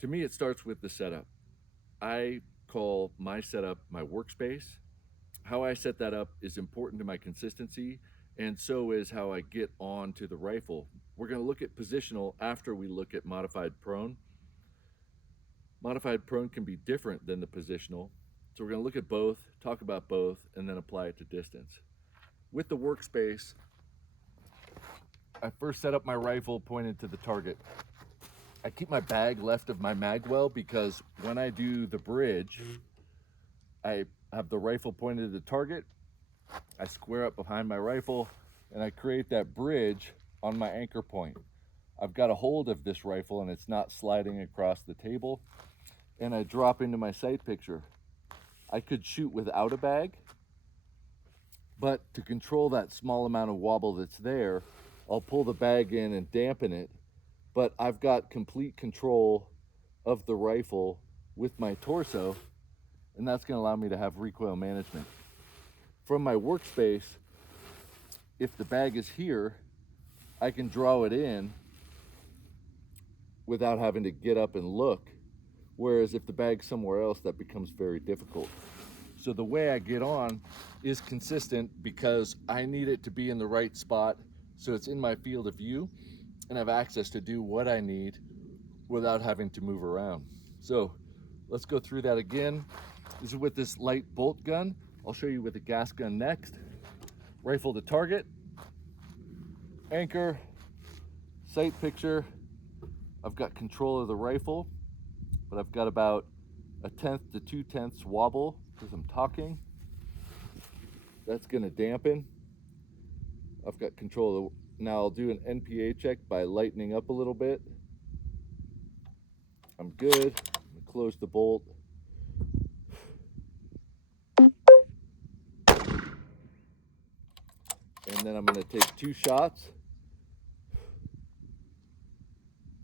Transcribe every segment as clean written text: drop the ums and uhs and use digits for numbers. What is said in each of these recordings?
To me, it starts with the setup. I call my setup my workspace. How I set that up is important to my consistency, and so is how I get on to the rifle. We're going to look at positional after we look at modified prone. Modified prone can be different than the positional, so we're going to look at both, talk about both, and then apply it to distance. With the workspace, I first set up my rifle pointed to the target. I keep my bag left of my mag well because when I do the bridge, I have the rifle pointed to the target, I square up behind my rifle, and I create that bridge on my anchor point. I've got a hold of this rifle and it's not sliding across the table, and I drop into my sight picture. I could shoot without a bag, but to control that small amount of wobble that's there, I'll pull the bag in and dampen it, but I've got complete control of the rifle with my torso, and that's going to allow me to have recoil management. From my workspace, if the bag is here, I can draw it in without having to get up and look, whereas if the bag's somewhere else, that becomes very difficult. So the way I get on is consistent because I need it to be in the right spot so it's in my field of view and have access to do what I need without having to move around. So let's go through that again. This is with this light bolt gun. I'll show you with the gas gun next. Rifle to target, anchor, sight picture. I've got control of the rifle, but I've got about 1/10 to 2/10 wobble because I'm talking. That's gonna dampen. I've got control of the, now I'll do an NPA check by lightening up a little bit. I'm good. I'm gonna close the bolt. And then I'm gonna take 2 shots.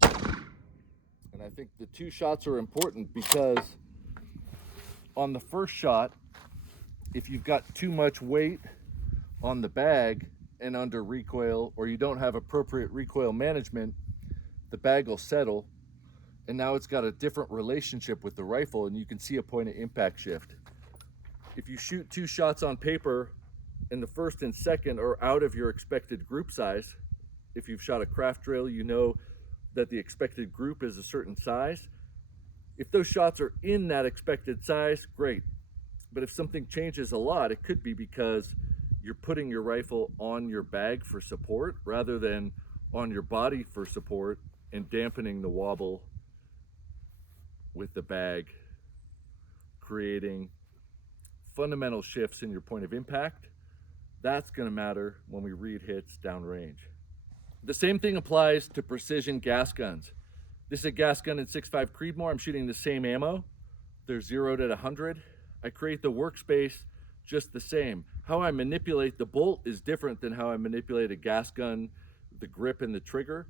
And I think the 2 shots are important because on the first shot, if you've got too much weight on the bag and under recoil, or you don't have appropriate recoil management, the bag will settle, and now it's got a different relationship with the rifle, and you can see a point of impact shift. If you shoot 2 shots on paper and the first and second are out of your expected group size, if you've shot a craft drill, you know that the expected group is a certain size. If those shots are in that expected size, great. But if something changes a lot, it could be because you're putting your rifle on your bag for support rather than on your body for support and dampening the wobble with the bag, creating fundamental shifts in your point of impact. That's going to matter when we read hits downrange. The same thing applies to precision gas guns. This is a gas gun in 6.5 Creedmoor. I'm shooting the same ammo. They're 0'd at 100. I create the workspace just the same. How I manipulate the bolt is different than how I manipulate a gas gun, the grip and the trigger,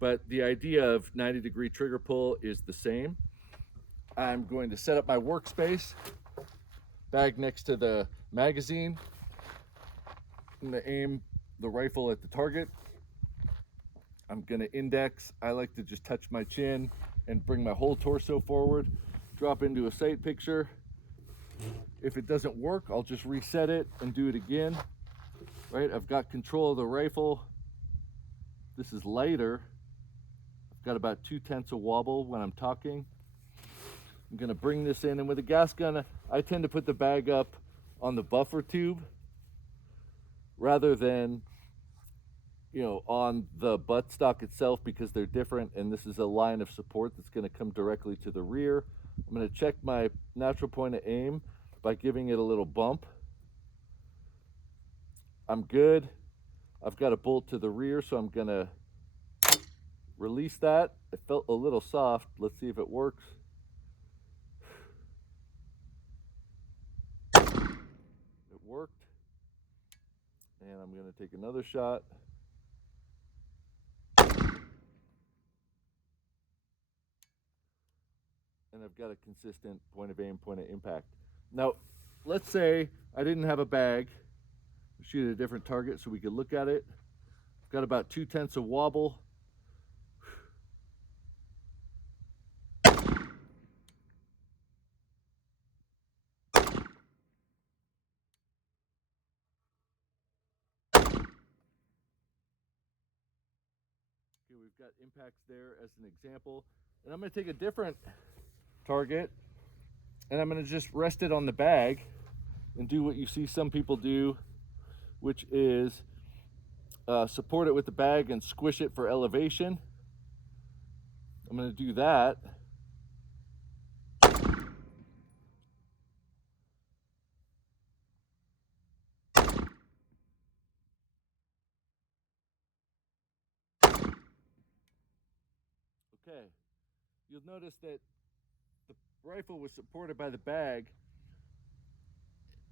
but the idea of 90-degree trigger pull is the same. I'm going to set up my workspace, bag next to the magazine. I'm going to aim the rifle at the target. I'm going to index. I like to just touch my chin and bring my whole torso forward, drop into a sight picture. If it doesn't work, I'll just reset it and do it again. Right? I've got control of the rifle. This is lighter. I've got about 2/10 of wobble when I'm talking. I'm going to bring this in, and with a gas gun, I tend to put the bag up on the buffer tube rather than, you know, on the buttstock itself, because they're different, and this is a line of support that's going to come directly to the rear. I'm going to check my natural point of aim by giving it a little bump. I'm good. I've got a bolt to the rear, so I'm going to release that. It felt a little soft. Let's see if it works. It worked. And I'm going to take another shot. And I've got a consistent point of aim, point of impact. Now, let's say I didn't have a bag. Shoot at a different target so we could look at it. I've got about 2/10 of wobble. we've got impacts there as an example. And I'm going to take a different target and I'm going to just rest it on the bag and do what you see some people do, which is support it with the bag and squish it for elevation. I'm going to do that. Okay, you'll notice that the rifle was supported by the bag,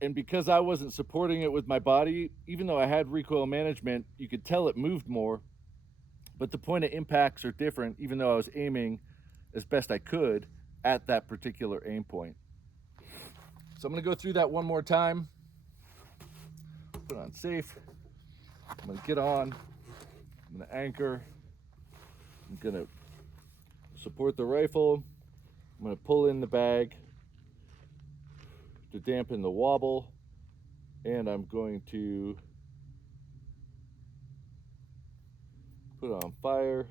and because I wasn't supporting it with my body, even though I had recoil management, you could tell it moved more, but the point of impacts are different, even though I was aiming as best I could at that particular aim point. So I'm going to go through that one more time. Put on safe. I'm going to get on. I'm going to anchor. I'm going to support the rifle. I'm going to pull in the bag to dampen the wobble, and I'm going to put on fire.